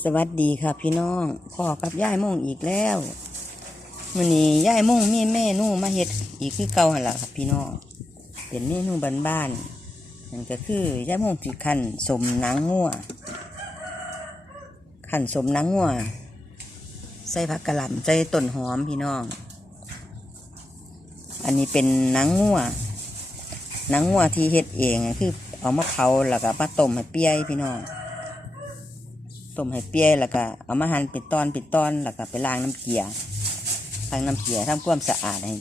สวัสดีค่ะพี่น้องพ่อกับย่ายม่งอีกแล้วมื่อนี้ย่ายม่งมีเมนูมาเฮ็ดอีกคือเก่าหันล่ะค่ะพี่น้องเป็นเมนูบ้านๆนั่นก็คือย่ายม่งสิขันสมหนังงัวขันสมหนังงัวใส่ผักกะหล่ำใส่ต้นหอมพี่น้อง อันนี้เป็นหนังงัวหนังงัวที่เฮ็ดเองคือเอามาเผาแล้วก็มาต้มให้เปียยพี่น้อง ต้มให้เปียแล้วก็เอามาหั่นเป็นตอนเป็นตอนแล้วก็ไปล้างน้ำเกลือล้างน้ำเกลือทำความสะอาดให้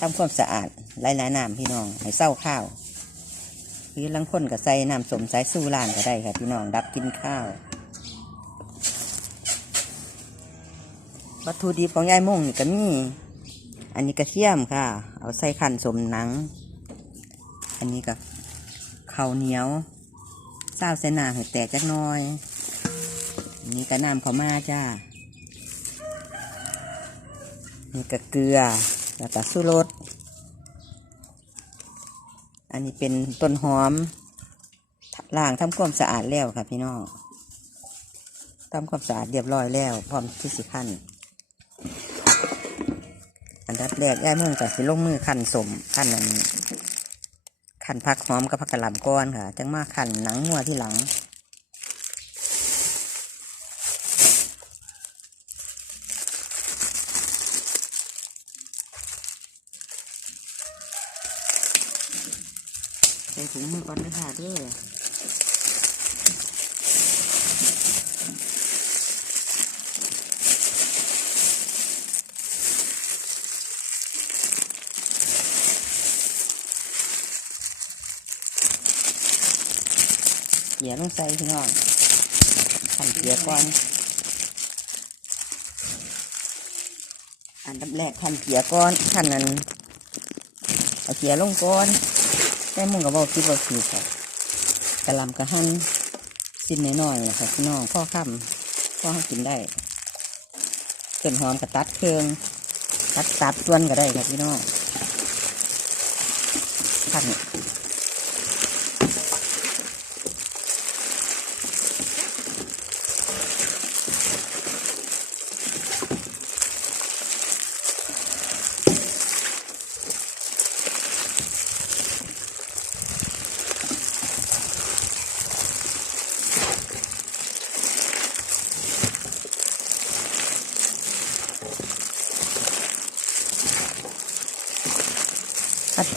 ทำความสะอาดหลายๆน้ำพี่น้องให้เศร้าข้าวหรือลังคนก็ใส่น้ำสมสายสู้ล้างก็ได้ค่ะพี่น้องดับกินข้าว วัตถุดิบของยายม่งนี่ก็มีอันนี้กระเทียมค่ะ เอาใส่ขันสมหนัง อันนี้ก็ข้าวเหนียวเศร้าเสนาให้แตกจักน้อย นี่ก็น้ำเขาวมาจ้า นี่ก็เกลือ แล้วก็สู้รส อันนี้เป็นต้นหอมล้างทำความสะอาดแล้วค่ะพี่น้องทำความสะอาดเรียบร้อยแล้ว พร้อมที่สิขั้นอันดับแรกย่เมืองกับสิลงมือขั้นสมขั้นนั้นขั้นผักหอมกับผักกะหล่ำก้อนค่ะจังมาขั้นหนังงัวที่หลัง ส่ถุงมือก่อนนะคะเด้อเกียร์ต้องใส่พี่น้องขันเกียร์ก่อน อันดับแรกขันเกียร์ก่อนขันนั้นเอาเกียร์ลงก่อน แม่มึงกับอกคิดบอกคิดค่ะกระลำกะหั่นสิ้นน้อยๆนะคะพี่น้องพ่อค่ำพ่อให้กินได้เกินหอมกระตัดเครื่องตัดตับส่วนก็ได้ค่ะพี่น้องขัน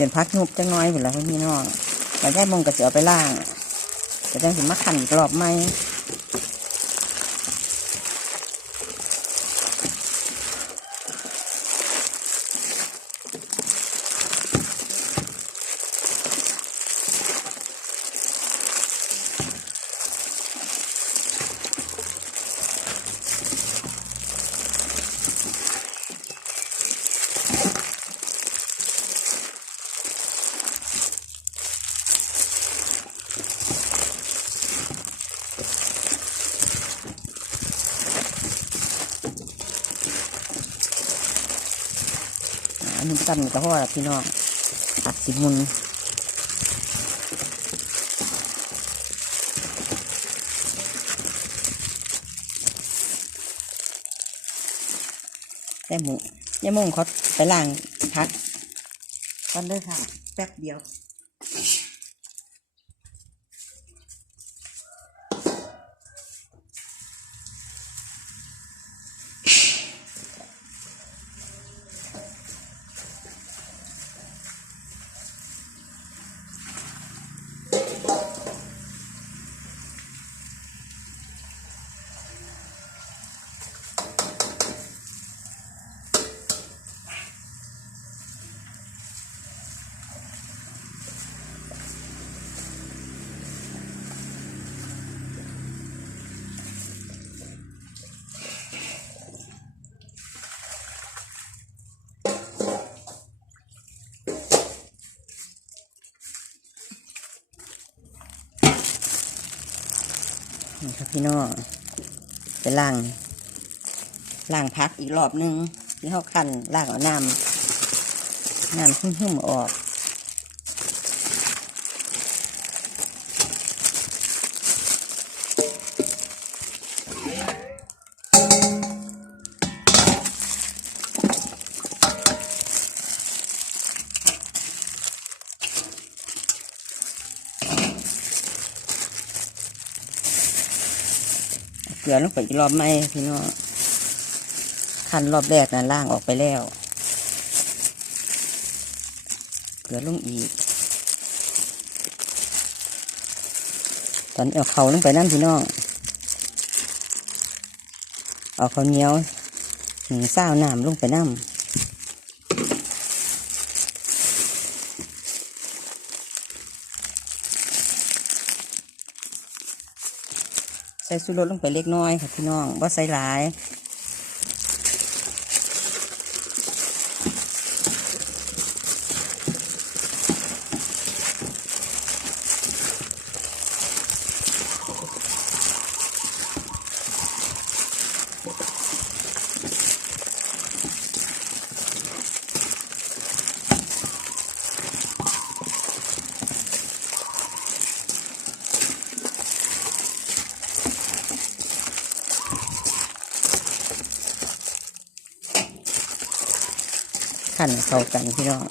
เป็นพักยุบจังน้อยหมดแล้วพี่น้องแล้วได้มงกระเอาไปล่างจะได้ถึงมาขันอีกรอบไหม อันนี้ตั้งกระเพาะพี่น้องอัดสิมุนได้หมูยายมงเขาไปล้างพักกันเด้อค่ะ แป๊บเดียว ครับพี่น้องไปล่างล่างพักอีกรอบหนึงที่เขาคันล่างเอาน้ำน้ำหึ่มๆออก เกลือลงไปอีกรอบไหมพี่น้องคันรอบแรกนะล่างออกไปแล้ว เกลือลงอีก ตอนเอาเขาลงไปนั่นพี่น้องเอาเขาเหนียวหนึ่งเศร้าน้ำลงไปน้ำ ใส่สุรสลงไปเล็กน้อยค่ะพี่น้องว่าใส่หลาย ขันเข้ากันพี่น้อง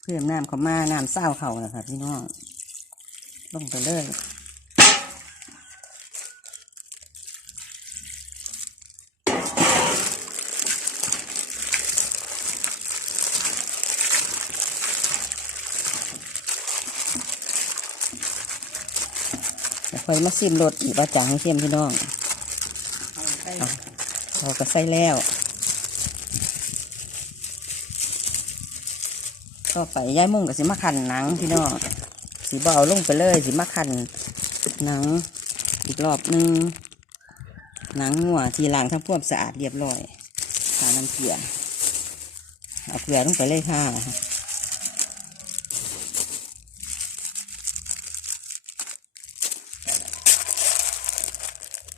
เพื่อน้ำเขามาน้ำเศร้าเขานะครับพี่น้องลงไปเลย แล้วค่อยมาซิมรสอีกว่าจางให้เข้มพี่น้องเอาเราก็ใส่แล้วต่อไปย้ายมุ่งกับสิมาขันหนังพี่น้องสีเบาลงไปเลยสิมาขันหนังอีกรอบหนึงหนังหัวทีล้างทำพวกสะอาดเรียบร้อยทาน้ำเกลือเอาเกลือลงไปเลยค่ะ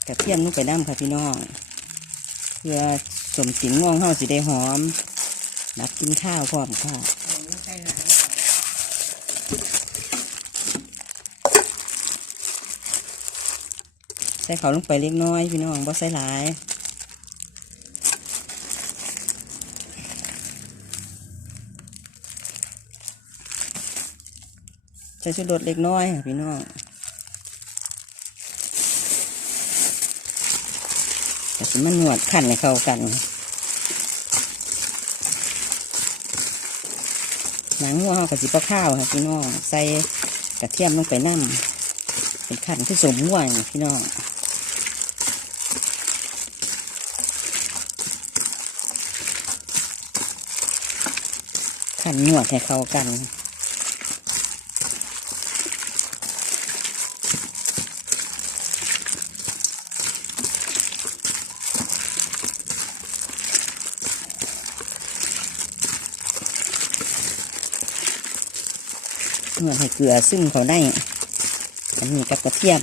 กระเทียมลงไปน้ำค่ะพี่น้อง เพื่อสมสินง่วงเฮาสิได้หอมนับกินข้าวพร้อมค่ะใส่เขาลงไปเล็กน้อยพี่น้องบ่ใส่หลายใส่ชุดรสเล็กน้อยค่ะพี่น้อง แต่สิมันหนวดขันให้เข้ากันหนังหัวเขากับสิปลาข้าวค่ะพี่น้องใส่กระเทียมลงไปน้ำเป็นขันที่สมหัวนพี่น้องขันหนวดให้เข้ากัน นวดให้เกลือซึ่งเขาได้อันนี้กับกระเทียม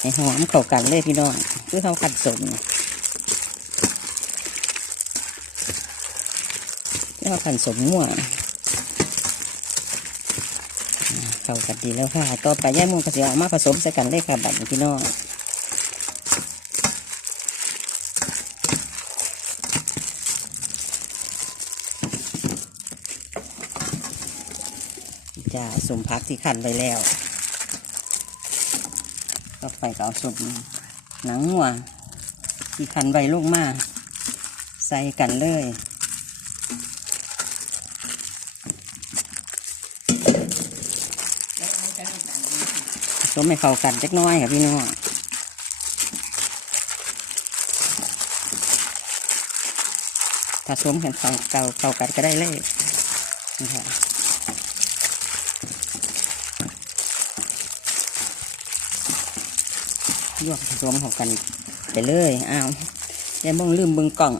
ให้หอมเข้ากันเลยพี่น้องคือเขาขัดสมที่เขาขันสมมั่วเข้ากันดีแล้วค่ะ ต่อไปย่ามูกกระเสียมาผสมใส่กันเลยค่ะบัดพี่น้อง สมพักที่ขันไปแล้วต่อไปก็เอาสมหนังหัวที่ขันไว้ลงมาใส่กันเลยสมให้เข้ากันเล็กน้อยค่ะพี่น้องผสมกันเข้าเก่าเข้ากันก็ได้เลยนี่ค่ะ ลวกรวมเข้ากันไปเลยอ้าวอย่ามองลืมเบึงกล่อง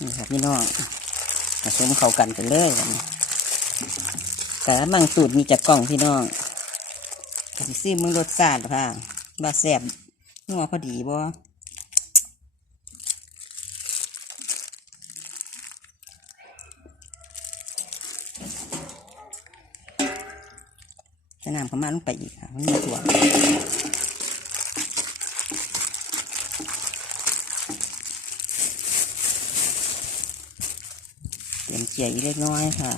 นี่ค่ะพี่น้องผสมเข้ากันไปเลยแต่บางสูตรมีจากกล่องพี่น้องซีมึงรสชาติค่ะว่าแสบนัวพอดีบ่ จะน้ำเขามาลงไปอีกค่ะไม่มีตัวเตรียมเจียอีเล็กน้อยค่ะ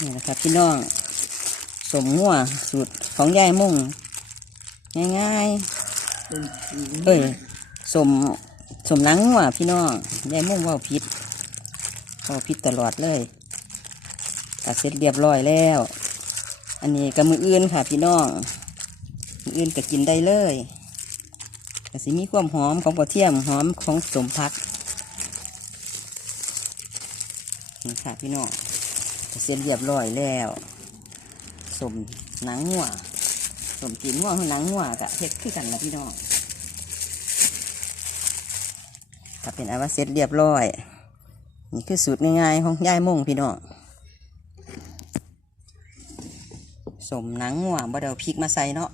นี่นะครับพี่น้อง สมงัวสูตรของยายมุ่ง ง่ายๆเอ้ยสมสมหนังงัวพี่น้องยายมุ่งเว่าพิษเว่าพิษตลอดเลยตัดเสร็จเรียบร้อยแล้ว อันนี้ก็มืออื่นค่ะพี่น้อง มืออื่นก็กินได้เลยก็สิมีความหอมของกระเทียมหอมของสมพักนี่ค่ะพี่น้องก็เสร็จเรียบร้อยแล้ว สมหนังงัวสมกินงัวหนังงัวกะเฮ็ดคือกันนะพี่น้องถ้าเป็นอาว่าเสร็จเรียบร้อย นี่คือสูตรง่ายๆของยายมงพี่น้องสมหนังงัวบ่เดาพริกมาใส่เนาะ